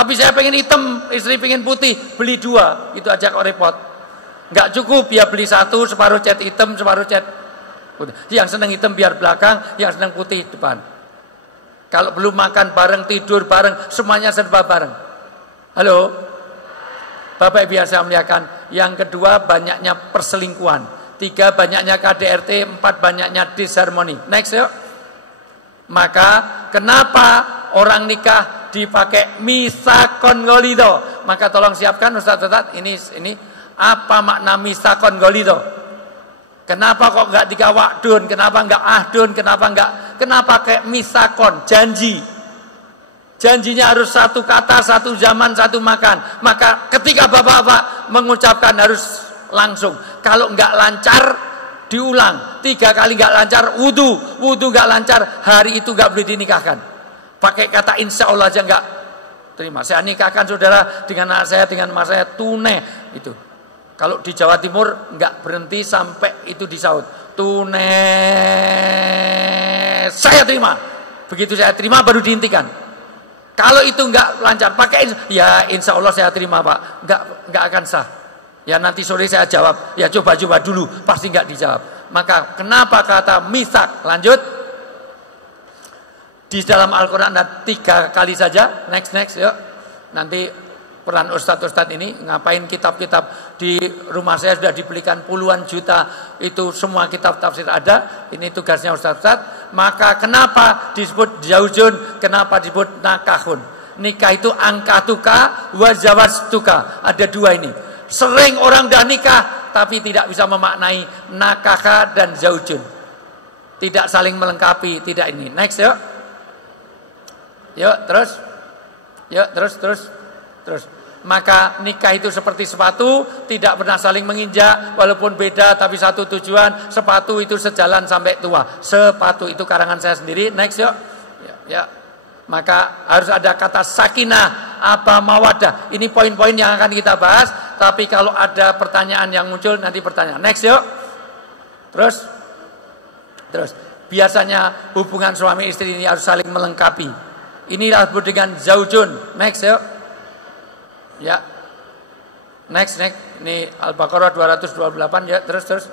Tapi saya pengen hitam, istri pengen putih, beli 2. Itu aja kok repot. Nggak cukup, ya beli 1, separuh cat hitam, separuh cat putih. Yang seneng hitam biar belakang, yang seneng putih depan. Kalau belum makan bareng, tidur bareng, semuanya serba bareng. Halo? Bapak biasa melihatkan. Yang kedua, banyaknya perselingkuhan. 3, banyaknya KDRT. 4, banyaknya disharmoni. Next yuk. Maka kenapa orang nikah dipakai misakon golido? Maka tolong siapkan Ustaz, ini apa makna misakon golido? Kenapa kok nggak dikawakdun? Kenapa nggak ahdun? Kenapa kayak misakon, janji? Janjinya harus satu kata, satu zaman, satu makan. Maka ketika bapak-bapak mengucapkan harus langsung. Kalau nggak lancar, diulang. 3 kali nggak lancar, wudhu nggak lancar, hari itu nggak boleh dinikahkan. Pakai kata insya Allah aja nggak terima. Saya nikahkan saudara dengan anak saya, dengan mas saya tunai itu. Kalau di Jawa Timur nggak berhenti sampai itu disaut. Tunai saya terima. Begitu saya terima baru dihentikan. Kalau itu nggak lancar, pakai ya insya Allah saya terima Pak. Nggak akan sah. Ya nanti sore saya jawab. Ya coba dulu, pasti nggak dijawab. Maka kenapa kata misak? Lanjut. Di dalam Al-Quran ada 3 kali saja. Next yuk. Nanti peran ustadz ini ngapain kitab-kitab di rumah saya sudah dibelikan puluhan juta, itu semua kitab tafsir ada. Ini tugasnya ustadz. Maka kenapa disebut zaujun, kenapa disebut nakahun? Nikah itu angkatuka wa zawastuka. Ada 2 ini. Sering orang udah nikah tapi tidak bisa memaknai nakaka dan zaujun, tidak saling melengkapi, tidak ini. Next yuk. Terus maka nikah itu seperti sepatu, tidak pernah saling menginjak, walaupun beda tapi satu tujuan. Sepatu itu sejalan sampai tua. Sepatu itu karangan saya sendiri. Next yuk. Ya. Maka harus ada kata sakinah, apa mawadah. Ini poin-poin yang akan kita bahas. Tapi kalau ada pertanyaan yang muncul nanti pertanyaan. Next yuk. Terus biasanya hubungan suami istri ini harus saling melengkapi. Inilah disebut dengan zaujun. Next yuk. Ya. Next. Ini Al-Baqarah 228 ya, terus.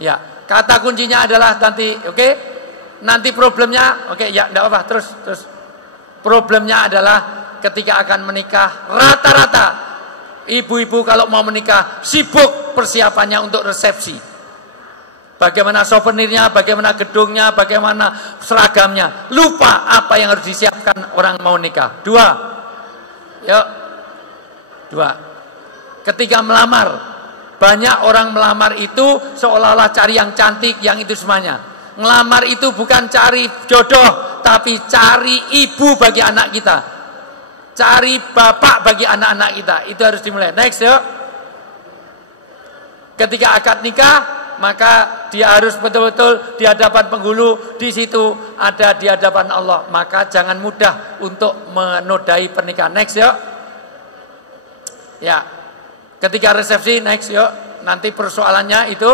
Ya, kata kuncinya adalah nanti, oke? Nanti problemnya, oke, ya enggak apa-apa, terus. Problemnya adalah ketika akan menikah, rata-rata ibu-ibu kalau mau menikah sibuk persiapannya untuk resepsi. Bagaimana souvenirnya, bagaimana gedungnya, bagaimana seragamnya. Lupa apa yang harus disiapkan orang mau nikah. 2. Yuk. 2. Ketika melamar, banyak orang melamar itu seolah-olah cari yang cantik, yang itu semuanya. Ngelamar itu bukan cari jodoh, tapi cari ibu bagi anak kita. Cari bapak bagi anak-anak kita. Itu harus dimulai. Next yuk. Ketika akad nikah, maka dia harus betul-betul di hadapan penghulu. Di situ ada di hadapan Allah. Maka jangan mudah untuk menodai pernikahan. Next yuk. Ya, ketika resepsi, next yuk. Nanti persoalannya itu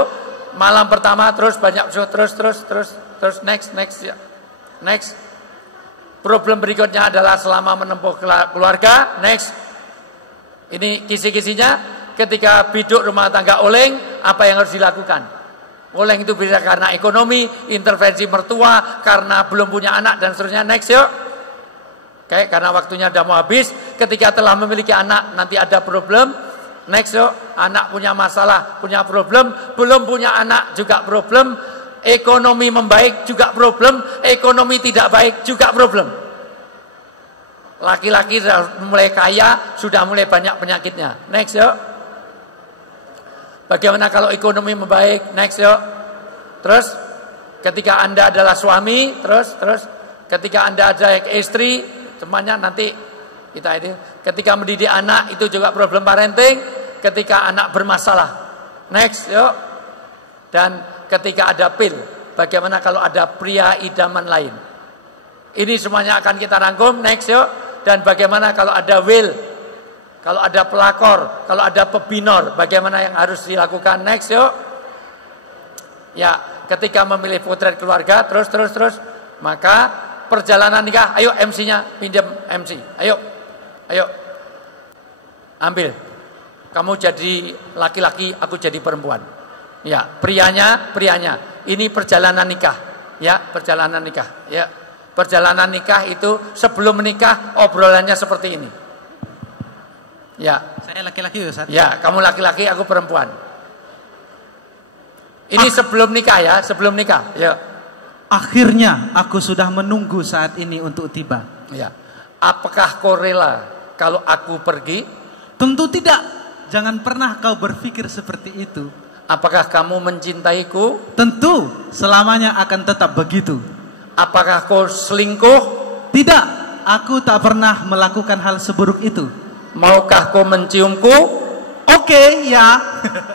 malam pertama terus banyak terus next ya. Next. Problem berikutnya adalah selama menempuh keluarga. Next. Ini kisi-kisinya ketika biduk rumah tangga oleng, apa yang harus dilakukan? Oleng itu bisa karena ekonomi, intervensi mertua, karena belum punya anak dan seterusnya. Next yuk. Oke, karena waktunya udah mau habis. Ketika telah memiliki anak, nanti ada problem. Next yuk. Anak punya masalah, punya problem. Belum punya anak juga problem. Ekonomi membaik juga problem. Ekonomi tidak baik juga problem. Laki-laki sudah mulai kaya, sudah mulai banyak penyakitnya. Next yuk. Bagaimana kalau ekonomi membaik? Next yuk. Terus ketika Anda adalah suami, terus ketika Anda ada istri, semuanya nanti kita ini. Ketika mendidik anak itu juga problem parenting. Ketika anak bermasalah. Next yuk. Dan ketika ada pil, bagaimana kalau ada pria idaman lain? Ini semuanya akan kita rangkum. Next yuk. Dan bagaimana kalau ada will, kalau ada pelakor, kalau ada pebinor, bagaimana yang harus dilakukan? Next yuk. Ya, ketika memilih potret keluarga, terus. Maka perjalanan nikah, ayo MC-nya, pinjam MC. Ayo. Ayo, ambil. Kamu jadi laki-laki, aku jadi perempuan. Ya, prianya. Ini perjalanan nikah. Ya, perjalanan nikah. Ya, perjalanan nikah itu sebelum menikah obrolannya seperti ini. Ya. Saya laki-laki, Ustaz. Ya, kamu laki-laki, aku perempuan. Ini sebelum nikah ya, sebelum nikah. Ya. Akhirnya aku sudah menunggu saat ini untuk tiba. Ya. Apakah kau rela kalau aku pergi? Tentu tidak. Jangan pernah kau berpikir seperti itu. Apakah kamu mencintaiku? Tentu selamanya akan tetap begitu. Apakah kau selingkuh? Tidak, aku tak pernah melakukan hal seburuk itu. Maukah kau menciumku? Oke, ya.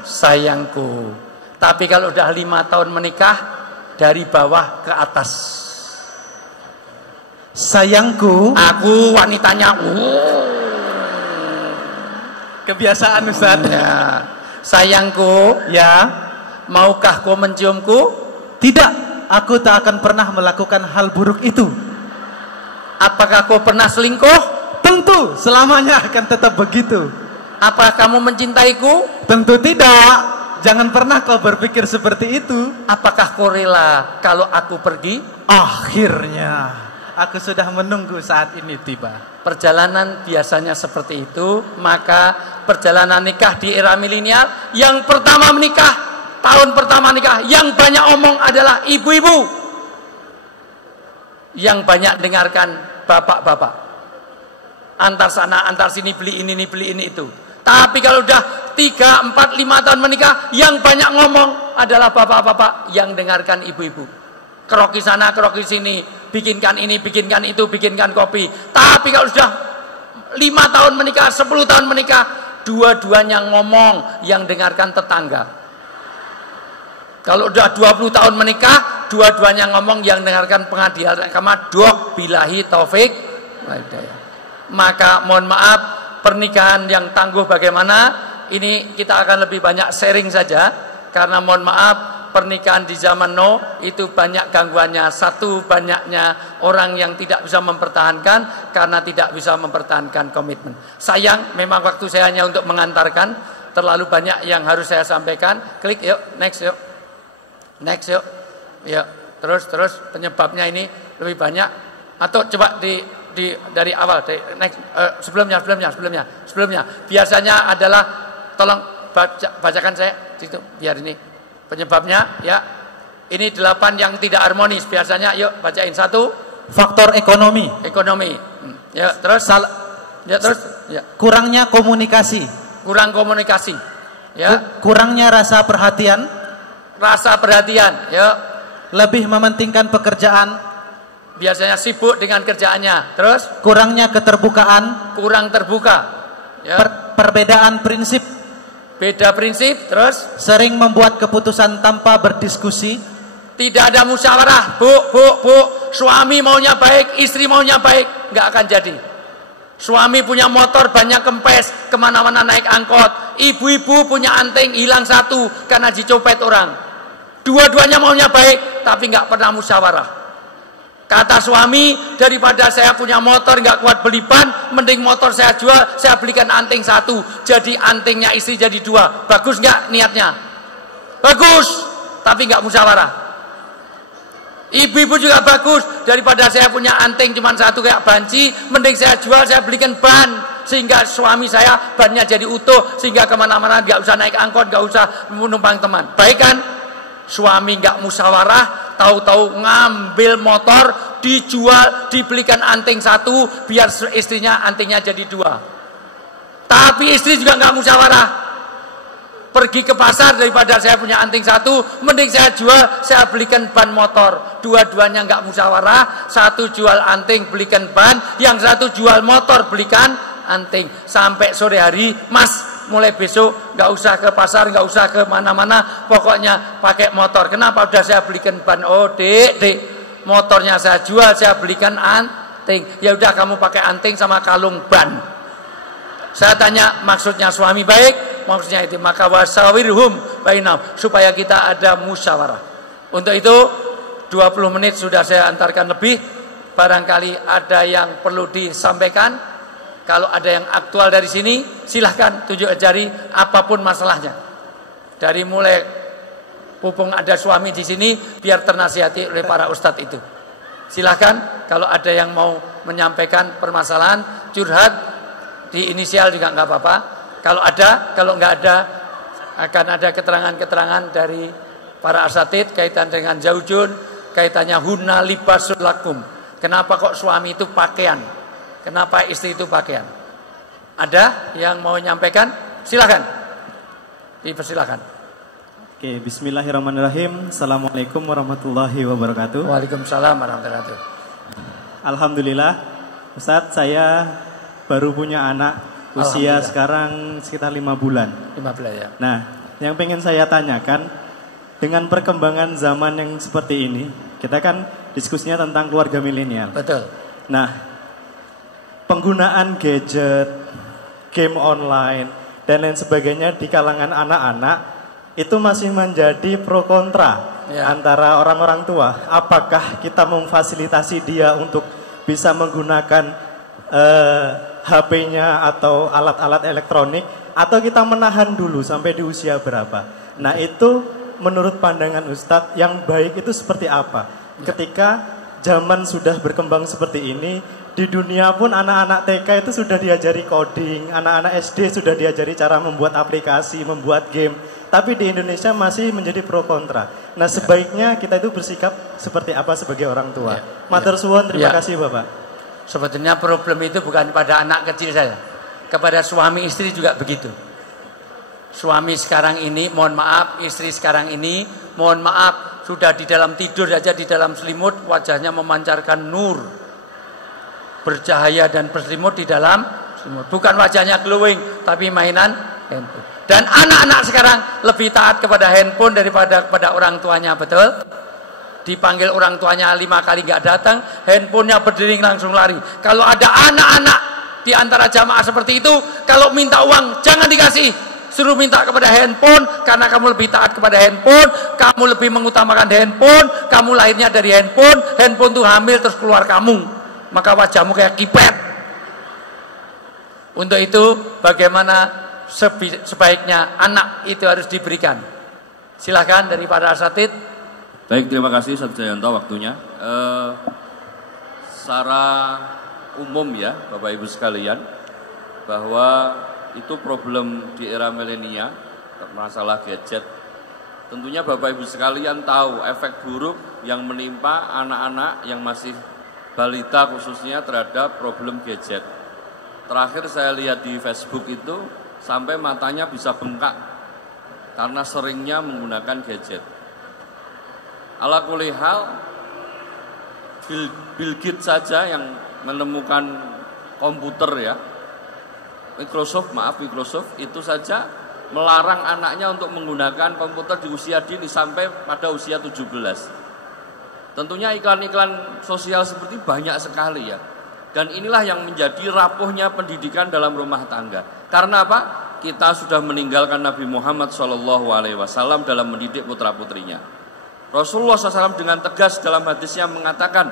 Sayangku. Tapi kalau udah 5 tahun menikah, dari bawah ke atas. Sayangku. Aku wanitanya. Kebiasaan, Ustaz. Ya. Sayangku, ya. Maukah kau menciumku? Tidak, aku tak akan pernah melakukan hal buruk itu. Apakah kau pernah selingkuh? Tentu, selamanya akan tetap begitu. Apakah kamu mencintaiku? Tentu tidak. Jangan pernah kau berpikir seperti itu. Apakah kau rela kalau aku pergi? Akhirnya, aku sudah menunggu saat ini tiba. Perjalanan biasanya seperti itu. Maka perjalanan nikah di era milenial, yang pertama menikah, tahun pertama nikah, yang banyak omong adalah ibu-ibu, yang banyak dengarkan bapak-bapak. Antar sana, antar sini, beli ini itu. Tapi kalau udah 3, 4, 5 tahun menikah, yang banyak ngomong adalah bapak-bapak, yang dengarkan ibu-ibu. Keroki sana, keroki sini, bikinkan ini, bikinkan itu, bikinkan kopi. Tapi kalau sudah 5 tahun menikah, 10 tahun menikah, dua-duanya ngomong, yang dengarkan tetangga. Kalau udah 20 tahun menikah, dua-duanya ngomong, yang dengarkan pengadilan agama. Dok bilahi taufik maka mohon maaf, pernikahan yang tangguh bagaimana? Ini kita akan lebih banyak sharing saja, karena mohon maaf, pernikahan di zaman now itu banyak gangguannya. Satu, banyaknya orang yang tidak bisa mempertahankan karena tidak bisa mempertahankan komitmen. Sayang, memang waktu saya hanya untuk mengantarkan, terlalu banyak yang harus saya sampaikan. Klik yuk, next yuk. Next yuk. Ya, terus penyebabnya ini lebih banyak, atau coba dari awal, next, sebelumnya. Biasanya adalah, tolong bacakan saya situ biar ini penyebabnya ya. Ini 8 yang tidak harmonis biasanya. Yuk bacain. 1, faktor ekonomi. Ya, terus kurangnya komunikasi. Kurang komunikasi. Ya. Kurangnya rasa perhatian. Ya. Lebih mementingkan pekerjaan. Biasanya sibuk dengan kerjaannya. Terus kurangnya keterbukaan. Kurang terbuka. Ya. Perbedaan prinsip. Beda prinsip. Terus sering membuat keputusan tanpa berdiskusi. Tidak ada musyawarah. Bu, suami maunya baik, istri maunya baik, nggak akan jadi. Suami punya motor banyak kempes, kemana-mana naik angkot. Ibu-ibu punya anting hilang 1 karena dicopet orang. Dua-duanya maunya baik, tapi nggak pernah musyawarah. Kata suami, daripada saya punya motor nggak kuat beli ban, mending motor saya jual, saya belikan anting 1. Jadi antingnya istri jadi 2. Bagus nggak niatnya? Bagus, tapi nggak musyawarah. Ibu-ibu juga bagus, daripada saya punya anting cuma 1 kayak banci, mending saya jual, saya belikan ban, sehingga suami saya bannya jadi utuh, sehingga kemana-mana nggak usah naik angkot, nggak usah menumpang teman. Baik kan? Suami nggak musyawarah, tahu-tahu ngambil motor, dijual, dibelikan anting 1, biar istrinya antingnya jadi 2. Tapi istri juga nggak musyawarah. Pergi ke pasar, daripada saya punya anting 1, mending saya jual, saya belikan ban motor. Dua-duanya nggak musyawarah. 1 jual anting, belikan ban, yang 1 jual motor, belikan anting. Sampai sore hari, Mas, mulai besok nggak usah ke pasar, nggak usah ke mana-mana, pokoknya pakai motor. Kenapa? Udah saya belikan ban. Oh dek, motornya saya jual, saya belikan anting. Ya udah kamu pakai anting sama kalung ban. Saya tanya, maksudnya suami baik, maksudnya itu, maka wasawirhum bainahum, supaya kita ada musyawarah. Untuk itu 20 menit sudah saya antarkan lebih. Barangkali ada yang perlu disampaikan. Kalau ada yang aktual dari sini, silahkan tunjuk jari apapun masalahnya. Dari mulai pupung ada suami di sini, biar ternasihati oleh para ustadz itu. Silahkan kalau ada yang mau menyampaikan permasalahan, curhat, di inisial juga nggak apa-apa. Kalau nggak ada, akan ada keterangan-keterangan dari para asatid kaitan dengan zaujun, kaitannya hunna libasul lakum. Kenapa kok suami itu pakaian? Kenapa istri itu pakaian? Ada yang mau menyampaikan? Silakan. Dipersilakan. Oke, bismillahirrahmanirrahim. Assalamualaikum warahmatullahi wabarakatuh. Waalaikumsalam warahmatullahi wabarakatuh. Alhamdulillah, Ustadz, saya baru punya anak usia sekarang sekitar 5 bulan. 5 bulan ya. Nah, yang pengen saya tanyakan, dengan perkembangan zaman yang seperti ini, kita kan diskusinya tentang keluarga milenial. Betul. Nah, penggunaan gadget, game online, dan lain sebagainya di kalangan anak-anak itu masih menjadi pro kontra antara orang-orang tua. Apakah kita memfasilitasi dia untuk bisa menggunakan HP-nya atau alat-alat elektronik, atau kita menahan dulu sampai di usia berapa? Nah, itu menurut pandangan Ustadz yang baik itu seperti apa? Ketika zaman sudah berkembang seperti ini, di dunia pun anak-anak TK itu sudah diajari coding, anak-anak SD sudah diajari cara membuat aplikasi, membuat game. Tapi di Indonesia masih menjadi pro kontra. Nah, sebaiknya kita itu bersikap seperti apa sebagai orang tua? Matur suwun, terima kasih Bapak. Sebetulnya problem itu bukan pada anak kecil saya, kepada suami istri juga begitu. Suami sekarang ini, mohon maaf, istri sekarang ini, mohon maaf, sudah di dalam tidur saja, di dalam selimut, wajahnya memancarkan nur, bercahaya dan berselimut di dalam selimut. Bukan wajahnya glowing, tapi mainan handphone. Dan anak-anak sekarang lebih taat kepada handphone daripada kepada orang tuanya, betul? Dipanggil orang tuanya 5 kali nggak datang, handphonenya berdering langsung lari. Kalau ada anak-anak di antara jamaah seperti itu, kalau minta uang jangan dikasih, suruh minta kepada handphone, karena kamu lebih taat kepada handphone, kamu lebih mengutamakan handphone, kamu lahirnya dari handphone, handphone tuh hamil terus keluar kamu, maka wajahmu kayak kipet. Untuk itu bagaimana sebaiknya anak itu harus diberikan? Silahkan dari para asatid. Baik, terima kasih Ustaz Jayanto waktunya. Secara umum ya Bapak Ibu sekalian, bahwa itu problem di era milenial, masalah gadget. Tentunya Bapak Ibu sekalian tahu efek buruk yang menimpa anak-anak yang masih balita khususnya terhadap problem gadget. Terakhir saya lihat di Facebook itu sampai matanya bisa bengkak karena seringnya menggunakan gadget. Ala kulli hal, Bill Gates saja yang menemukan komputer ya, Microsoft itu saja melarang anaknya untuk menggunakan komputer di usia dini sampai pada usia 17. Tentunya iklan-iklan sosial seperti banyak sekali ya. Dan inilah yang menjadi rapuhnya pendidikan dalam rumah tangga. Karena apa? Kita sudah meninggalkan Nabi Muhammad SAW dalam mendidik putra-putrinya. Rasulullah SAW dengan tegas dalam hadisnya mengatakan,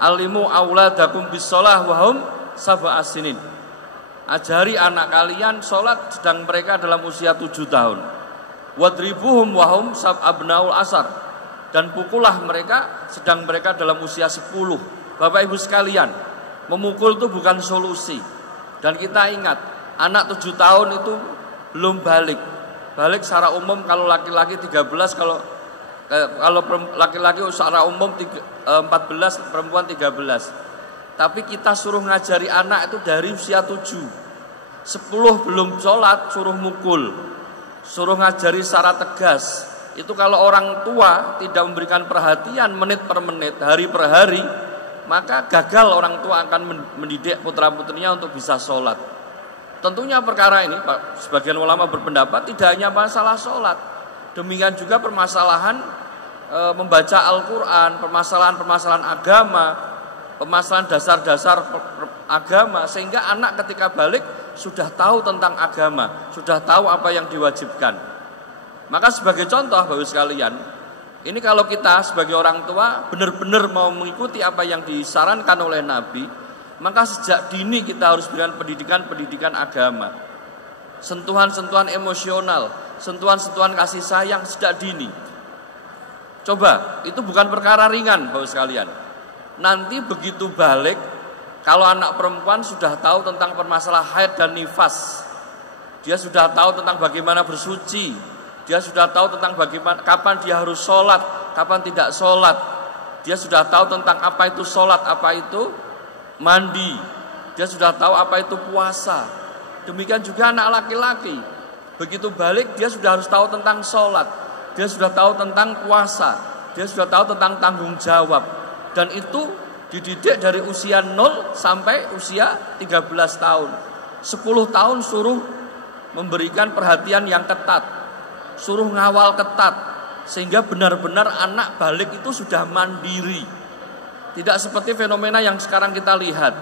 alimu auladakum bis-shalah wa hum sab'a sinin. Ajari anak kalian sholat sedang mereka dalam usia 7 tahun. Wadribuhum wa hum sab'abnaul asar. Dan pukullah mereka sedang mereka dalam usia 10. Bapak Ibu sekalian, memukul itu bukan solusi. Dan kita ingat, anak 7 tahun itu belum balik. Balik secara umum kalau laki-laki 13, kalau laki-laki secara umum 14, perempuan 13. Tapi kita suruh ngajari anak itu dari usia 7. 10 belum sholat suruh mukul, suruh ngajari secara tegas. Itu kalau orang tua tidak memberikan perhatian menit per menit, hari per hari, maka gagal orang tua akan mendidik putra-putrinya untuk bisa sholat. Tentunya perkara ini, sebagian ulama berpendapat tidak hanya masalah sholat, demikian juga permasalahan membaca Al-Quran, permasalahan-permasalahan agama, permasalahan dasar-dasar agama, sehingga anak ketika balik sudah tahu tentang agama, sudah tahu apa yang diwajibkan. Maka sebagai contoh Bapak sekalian, ini kalau kita sebagai orang tua benar-benar mau mengikuti apa yang disarankan oleh Nabi, Maka sejak dini kita harus berikan pendidikan agama. Sentuhan-sentuhan emosional, sentuhan-sentuhan kasih sayang sejak dini. Coba, itu bukan perkara ringan Bapak sekalian. Nanti begitu balik, kalau anak perempuan sudah tahu tentang permasalahan haid dan nifas, dia sudah tahu tentang bagaimana bersuci, dia sudah tahu tentang bagaimana kapan dia harus sholat, kapan tidak sholat, dia sudah tahu tentang apa itu sholat, apa itu mandi, dia sudah tahu apa itu puasa. Demikian juga anak laki-laki, begitu balik dia sudah harus tahu tentang sholat, dia sudah tahu tentang puasa, dia sudah tahu tentang tanggung jawab. Dan itu dididik dari usia 0 sampai usia 13 tahun. 10 tahun suruh memberikan perhatian yang ketat, suruh ngawal ketat, sehingga benar-benar anak balik itu sudah mandiri. Tidak seperti fenomena yang sekarang kita lihat.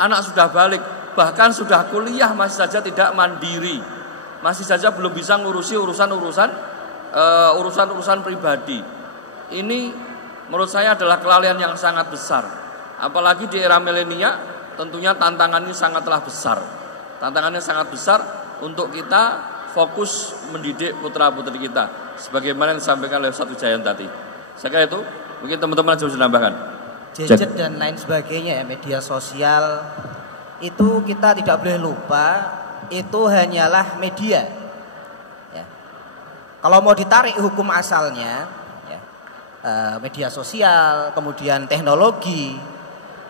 Anak sudah balik, bahkan sudah kuliah masih saja tidak mandiri, masih saja belum bisa ngurusi urusan pribadi. Ini menurut saya adalah kelalaian yang sangat besar. Apalagi di era milenial, tentunya tantangannya sangatlah besar. Tantangannya sangat besar untuk kita fokus mendidik putra-putri kita, sebagaimana yang disampaikan oleh Ustaz Wijayan tadi. Saya kira itu, mungkin teman-teman bisa menambahkan. Gadget dan lain sebagainya ya, media sosial itu kita tidak boleh lupa, itu hanyalah media. Ya. Kalau mau ditarik hukum asalnya, ya, media sosial, kemudian teknologi,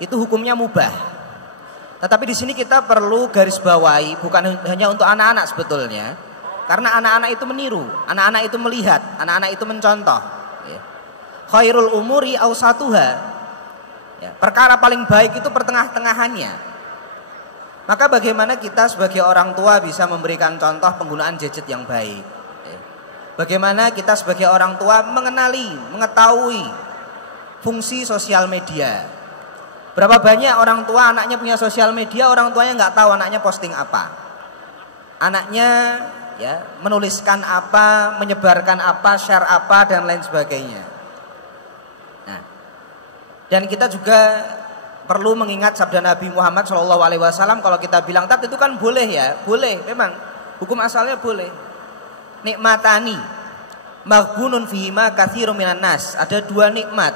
itu hukumnya mubah. Tetapi di sini kita perlu garis bawahi, bukan hanya untuk anak-anak sebetulnya, karena anak-anak itu meniru, anak-anak itu melihat, anak-anak itu mencontoh. Ya. Khairul umuri awsatuha. Ya, perkara paling baik itu pertengah-tengahannya. Maka bagaimana kita sebagai orang tua bisa memberikan contoh penggunaan gadget yang baik? Ya. Bagaimana kita sebagai orang tua mengenali, mengetahui fungsi sosial media? Berapa banyak orang tua anaknya punya sosial media, orang tuanya nggak tahu anaknya posting apa, anaknya ya menuliskan apa, menyebarkan apa, share apa dan lain sebagainya. Nah, dan kita juga perlu mengingat sabda Nabi Muhammad SAW. Kalau kita bilang tat itu kan boleh ya, boleh, memang hukum asalnya boleh. Nikmatani maghbunun fihima katsirun minan nas. Ada dua nikmat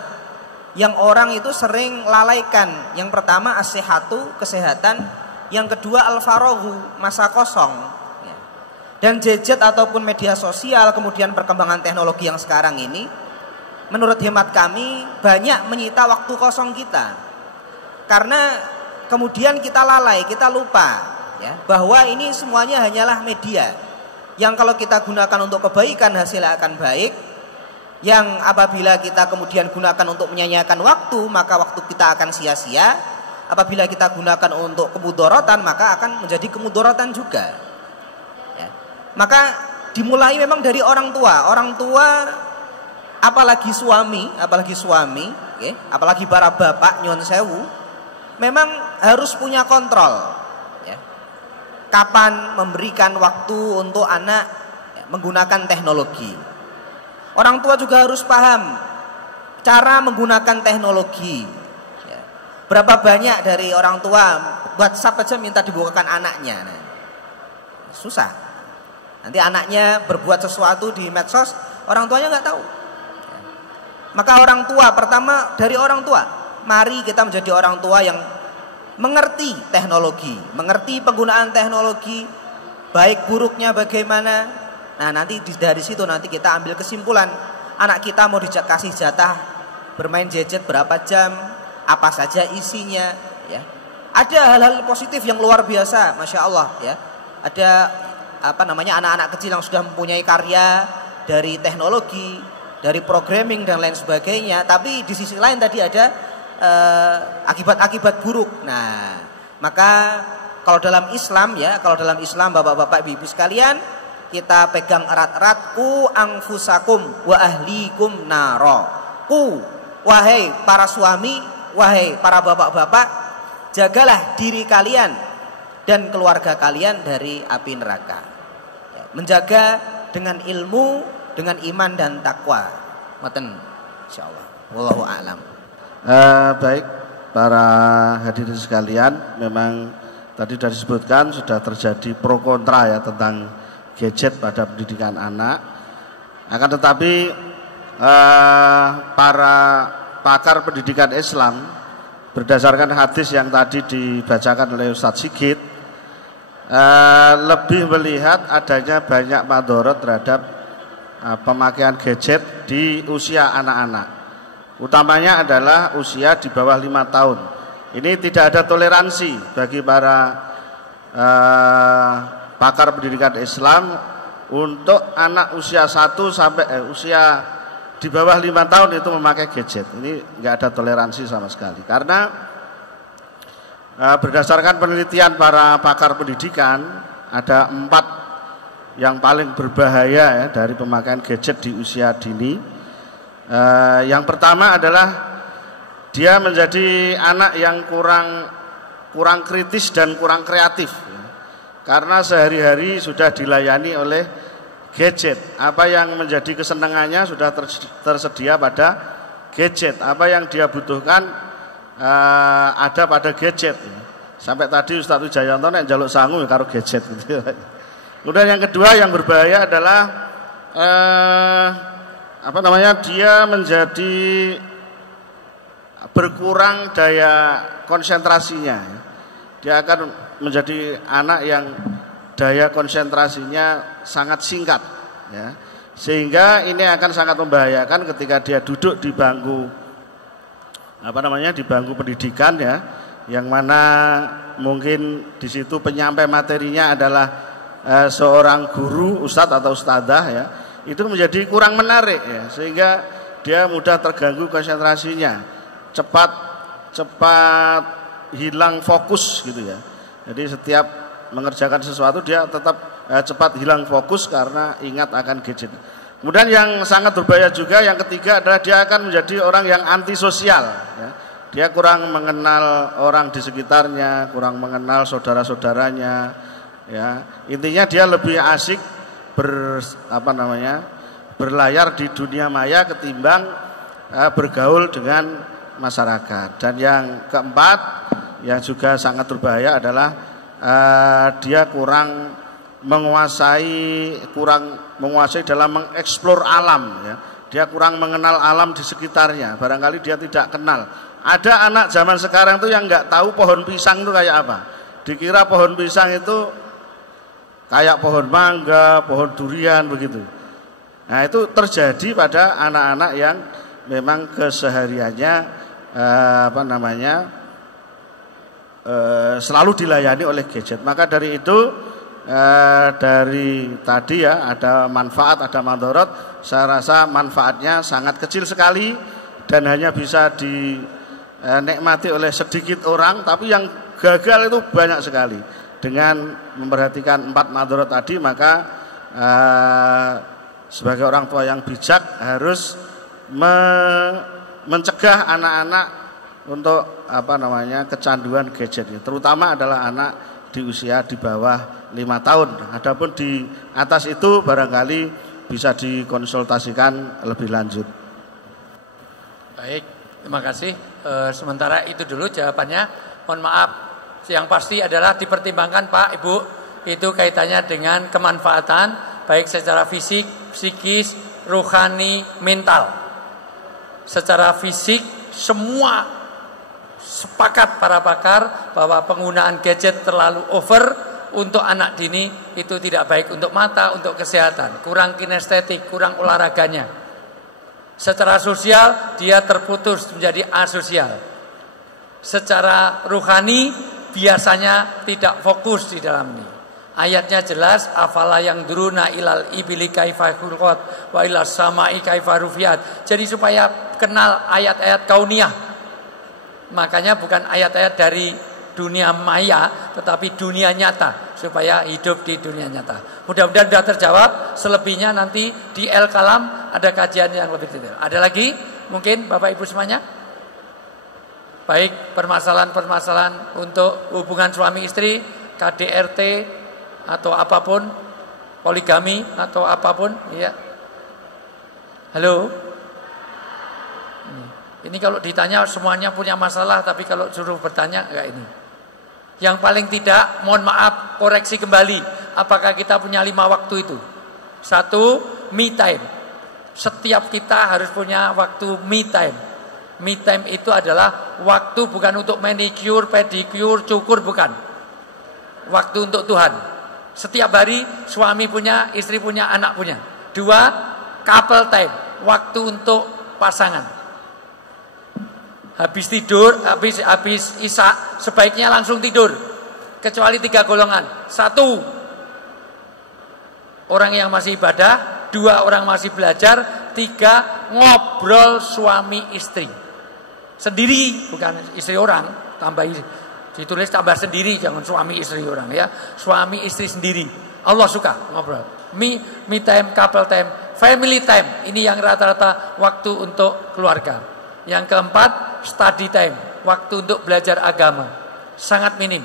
yang orang itu sering lalaikan. Yang pertama as-sihhatu, kesehatan. Yang kedua al-faraghu, masa kosong. Dan gadget ataupun media sosial, kemudian perkembangan teknologi yang sekarang ini, menurut hemat kami banyak menyita waktu kosong kita. Karena kemudian kita lalai, kita lupa ya, bahwa ini semuanya hanyalah media yang kalau kita gunakan untuk kebaikan hasilnya akan baik. Yang apabila kita kemudian gunakan untuk menyanyiakan waktu, maka waktu kita akan sia-sia. Apabila kita gunakan untuk kemudorotan, maka akan menjadi kemudorotan juga ya. Maka dimulai memang dari orang tua. Orang tua, apalagi suami ya, apalagi para bapak nyuwun sewu, memang harus punya kontrol ya. Kapan memberikan waktu untuk anak ya, menggunakan teknologi. Orang tua juga harus paham cara menggunakan teknologi ya. Berapa banyak dari orang tua WhatsApp aja minta dibukakan anaknya, nah, susah. Nanti anaknya berbuat sesuatu di medsos, orang tuanya nggak tahu ya. Maka orang tua, pertama dari orang tua, mari kita menjadi orang tua yang mengerti teknologi, mengerti penggunaan teknologi, baik buruknya bagaimana. Nah nanti dari situ nanti kita ambil kesimpulan, anak kita mau dikasih jatah bermain gadget berapa jam, apa saja isinya ya. Ada hal-hal positif yang luar biasa, Masya Allah ya. Ada anak-anak kecil yang sudah mempunyai karya dari teknologi, dari programming dan lain sebagainya. Tapi di sisi lain tadi ada akibat-akibat buruk. Nah maka kalau dalam Islam ya, kalau dalam Islam bapak-bapak ibu-ibu sekalian, kita pegang erat-erat, ku angfusakum wa ahlikum naro. Ku, wahai para suami, wahai para bapak-bapak, jagalah diri kalian dan keluarga kalian dari api neraka. Ya, menjaga dengan ilmu, dengan iman dan takwa. Ngoten insyaallah. Wallahu a'lam. Baik, para hadirin sekalian, memang tadi sudah disebutkan sudah terjadi pro kontra ya tentang gadget pada pendidikan anak. Akan tetapi para pakar pendidikan Islam berdasarkan hadis yang tadi dibacakan oleh Ustadz Sigit lebih melihat adanya banyak madorot terhadap pemakaian gadget di usia anak-anak, utamanya adalah usia di bawah 5 tahun. Ini tidak ada toleransi bagi para pakar pendidikan Islam untuk anak usia 1 sampai usia di bawah 5 tahun itu memakai gadget. Ini nggak ada toleransi sama sekali, karena berdasarkan penelitian para pakar pendidikan ada 4 yang paling berbahaya ya dari pemakaian gadget di usia dini. Yang pertama adalah dia menjadi anak yang kurang kritis dan kurang kreatif ya. Karena sehari-hari sudah dilayani oleh gadget. Apa yang menjadi kesenangannya sudah tersedia pada gadget. Apa yang dia butuhkan ada pada gadget ya. Sampai tadi Ustadz Wijayanto nek njaluk sangu karo gadget gitu. Kemudian yang kedua yang berbahaya adalah dia menjadi berkurang daya konsentrasinya. Dia akan menjadi anak yang daya konsentrasinya sangat singkat ya. Sehingga ini akan sangat membahayakan ketika dia duduk di bangku di bangku pendidikan ya, yang mana mungkin di situ penyampai materinya adalah seorang guru, ustadz atau ustadzah ya, itu menjadi kurang menarik ya, sehingga dia mudah terganggu konsentrasinya, cepat hilang fokus gitu ya. Jadi setiap mengerjakan sesuatu dia tetap cepat hilang fokus karena ingat akan gadget. Kemudian yang sangat berbahaya juga yang ketiga adalah dia akan menjadi orang yang antisosial ya. Dia kurang mengenal orang di sekitarnya, kurang mengenal saudara-saudaranya ya. Intinya dia lebih asik berlayar di dunia maya ketimbang bergaul dengan masyarakat. Dan yang keempat yang juga sangat berbahaya adalah dia kurang menguasai dalam mengeksplor alam ya. Dia kurang mengenal alam di sekitarnya. Barangkali dia tidak kenal. Ada anak zaman sekarang tuh yang nggak tahu pohon pisang itu kayak apa. Dikira pohon pisang itu kayak pohon mangga, pohon durian begitu. Nah, itu terjadi pada anak-anak yang memang kesehariannya selalu dilayani oleh gadget. Maka dari itu dari tadi ya ada manfaat, ada madorot. Saya rasa manfaatnya sangat kecil sekali dan hanya bisa dinikmati oleh sedikit orang, tapi yang gagal itu banyak sekali. Dengan memperhatikan 4 madorot tadi, maka sebagai orang tua yang bijak harus mencegah anak-anak untuk kecanduan gadget, terutama adalah anak di usia di bawah 5 tahun. Adapun di atas itu barangkali bisa dikonsultasikan lebih lanjut. Baik, terima kasih. Sementara itu dulu jawabannya. Mohon maaf, yang pasti adalah dipertimbangkan Pak Ibu, itu kaitannya dengan kemanfaatan baik secara fisik, psikis, rohani, mental. Secara fisik semua sepakat para pakar bahwa penggunaan gadget terlalu over untuk anak dini itu tidak baik untuk mata, untuk kesehatan, kurang kinestetik, kurang olahraganya. Secara sosial dia terputus menjadi asosial. Secara rohani biasanya tidak fokus di dalam ini. Ayatnya jelas, afala yang duruna ilal ibili kaifa khulqat wa ilas samai kaifa rufiat. Jadi supaya kenal ayat-ayat kauniyah. Makanya bukan ayat-ayat dari dunia maya, tetapi dunia nyata, supaya hidup di dunia nyata. Mudah-mudahan sudah terjawab. Selebihnya nanti di El Kalam ada kajian yang lebih detail. Ada lagi mungkin Bapak Ibu semuanya? Baik, permasalahan-permasalahan untuk hubungan suami istri, KDRT atau apapun, poligami atau apapun, ya. Halo. Ini kalau ditanya semuanya punya masalah, tapi kalau suruh bertanya enggak ini. Yang paling tidak, mohon maaf, koreksi kembali. Apakah kita punya 5 waktu itu? 1, me time. Setiap kita harus punya waktu me time. Me time itu adalah waktu bukan untuk manicure, pedicure, cukur, bukan. Waktu untuk Tuhan. Setiap hari suami punya, istri punya, anak punya. 2, couple time. Waktu untuk pasangan. Habis tidur, habis isya, sebaiknya langsung tidur. Kecuali 3 golongan. 1, orang yang masih ibadah. 2, orang masih belajar. 3, ngobrol suami istri. Sendiri, bukan istri orang. Tambah ditulis tambah sendiri, jangan suami istri orang ya. Suami istri sendiri. Allah suka ngobrol. Me time, couple time, family time. Ini yang rata-rata waktu untuk keluarga. Yang keempat, study time, waktu untuk belajar agama. Sangat minim.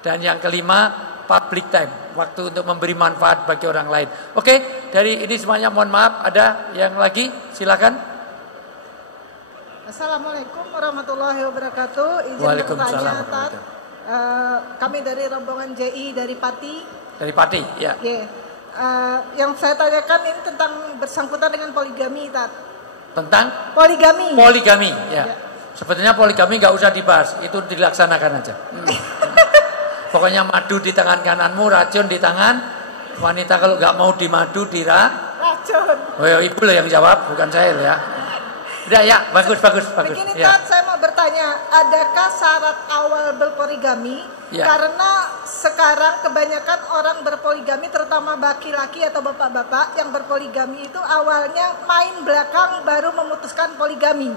Dan yang kelima, public time, waktu untuk memberi manfaat bagi orang lain. Oke, dari ini semuanya mohon maaf, ada yang lagi? Silakan. Assalamualaikum warahmatullahi wabarakatuh. Izin Waalaikumsalam bertanya, kami dari rombongan JI dari Pati. Dari Pati, ya. Yang saya tanyakan ini tentang bersangkutan dengan poligami, Tat. Tentang? Poligami. Poligami, ya. Sebetulnya poligami nggak usah dibahas, itu dilaksanakan aja. Pokoknya madu di tangan kananmu, racun di tangan wanita. Kalau nggak mau dimadu, racun. Oh ya, ibu loh yang jawab, bukan saya loh ya. Udah ya, bagus. Begini Ya. Tat, saya mau bertanya, adakah syarat awal berpoligami? Ya. Karena sekarang kebanyakan orang berpoligami, terutama laki-laki atau bapak-bapak yang berpoligami itu awalnya main belakang baru memutuskan poligami.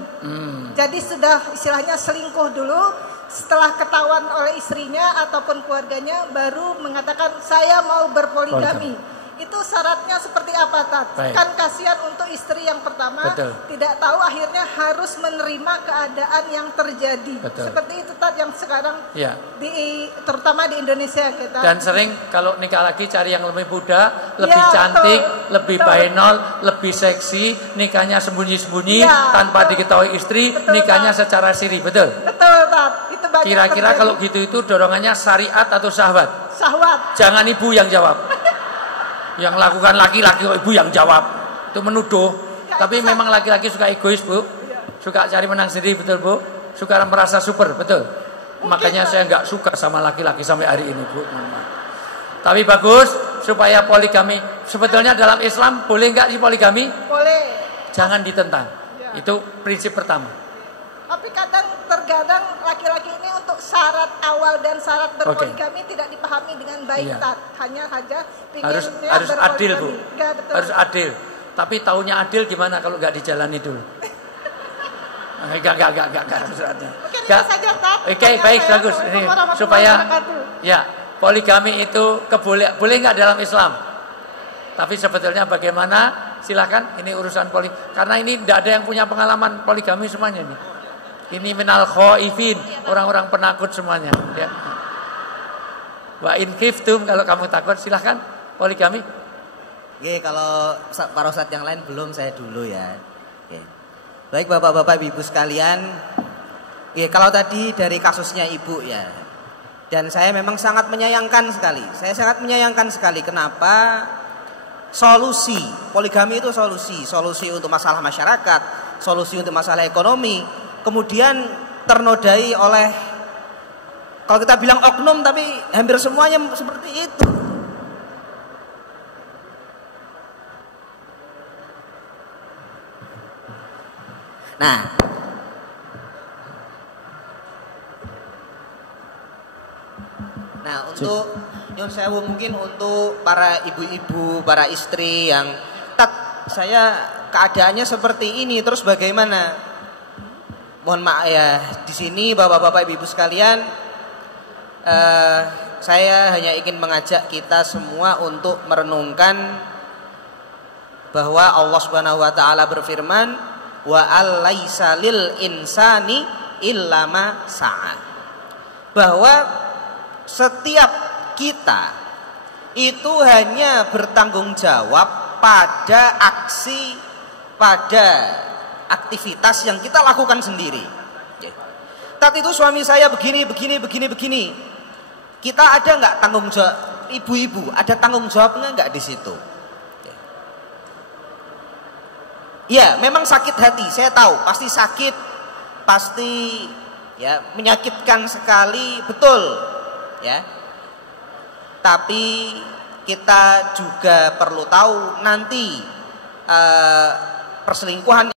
Jadi sudah istilahnya selingkuh dulu, setelah ketahuan oleh istrinya ataupun keluarganya baru mengatakan saya mau berpoligami. Itu syaratnya seperti apa, Tat? Baik. Kan kasihan untuk istri yang pertama. Betul. Tidak tahu akhirnya harus menerima keadaan yang terjadi. Betul. Seperti itu, Tat, yang sekarang Ya. terutama di Indonesia kita. Dan sering kalau nikah lagi cari yang lebih muda, lebih Ya, cantik, betul. lebih Betul. bahenol, lebih seksi, nikahnya sembunyi-sembunyi Ya, tanpa betul. diketahui istri, Betul, nikahnya Tat. secara siri, betul? Betul, Tat. Itu banyak Kira-kira terjadi. kalau gitu itu dorongannya syariat atau syahwat? Syahwat. Jangan ibu yang jawab. Yang lakukan laki-laki, ibu yang jawab. Itu menuduh. Ya, Tapi itu memang laki-laki suka egois, Bu. Suka cari menang sendiri, betul, Bu? Suka merasa super, betul. Makanya Pak. saya nggak suka sama laki-laki sampai hari ini, Bu. Tapi bagus supaya poligami. Sebetulnya dalam Islam boleh nggak sih poligami? Boleh. Jangan ditentang. Ya. Itu prinsip pertama. Tapi terkadang laki-laki ini untuk syarat awal dan syarat berpoligami tidak dipahami dengan baik, Iya. Tat. Hanya saja Harus pikirnya adil, Bu. berpoligami. Nggak, betul. Harus adil. Tapi taunya adil gimana kalau nggak dijalani dulu? Enggak harus adil. Mungkin itu Nggak. saja, Tat. Oke, Pertanyaan baik, saya. bagus. Ini Assalamualaikum warahmatullahi supaya wabarakatuh. ya, poligami itu boleh nggak dalam Islam? Tapi sebetulnya bagaimana? Silakan, ini urusan karena ini tidak ada yang punya pengalaman poligami semuanya nih. Ini minal khaifin, orang-orang penakut semuanya, ya. Wa in khiftum, kalau kamu takut silahkan poligami. Oke, kalau para ustadz yang lain belum, saya dulu ya. Oke. Baik bapak-bapak ibu sekalian. Oke, kalau tadi dari kasusnya ibu ya. Dan saya memang sangat menyayangkan sekali. Saya sangat menyayangkan sekali kenapa solusi poligami itu solusi untuk masalah masyarakat, solusi untuk masalah ekonomi, kemudian ternodai oleh, kalau kita bilang oknum, tapi hampir semuanya seperti itu. Nah, untuk Nyun Sewu, mungkin untuk para ibu-ibu, para istri yang saya keadaannya seperti ini, terus bagaimana? Mohon maaf ya, di sini bapak-bapak ibu-ibu sekalian, saya hanya ingin mengajak kita semua untuk merenungkan bahwa Allah Subhanahu wa taala berfirman, wa alaisa lil insani illa ma sa'a. Bahwa setiap kita itu hanya bertanggung jawab pada aksi, pada aktivitas yang kita lakukan sendiri. Tat itu suami saya begini. Kita ada nggak tanggung jawab, ibu-ibu ada tanggung jawabnya nggak di situ? Ya, memang sakit hati, saya tahu, pasti sakit, pasti ya menyakitkan sekali, betul, ya. Tapi kita juga perlu tahu nanti perselingkuhan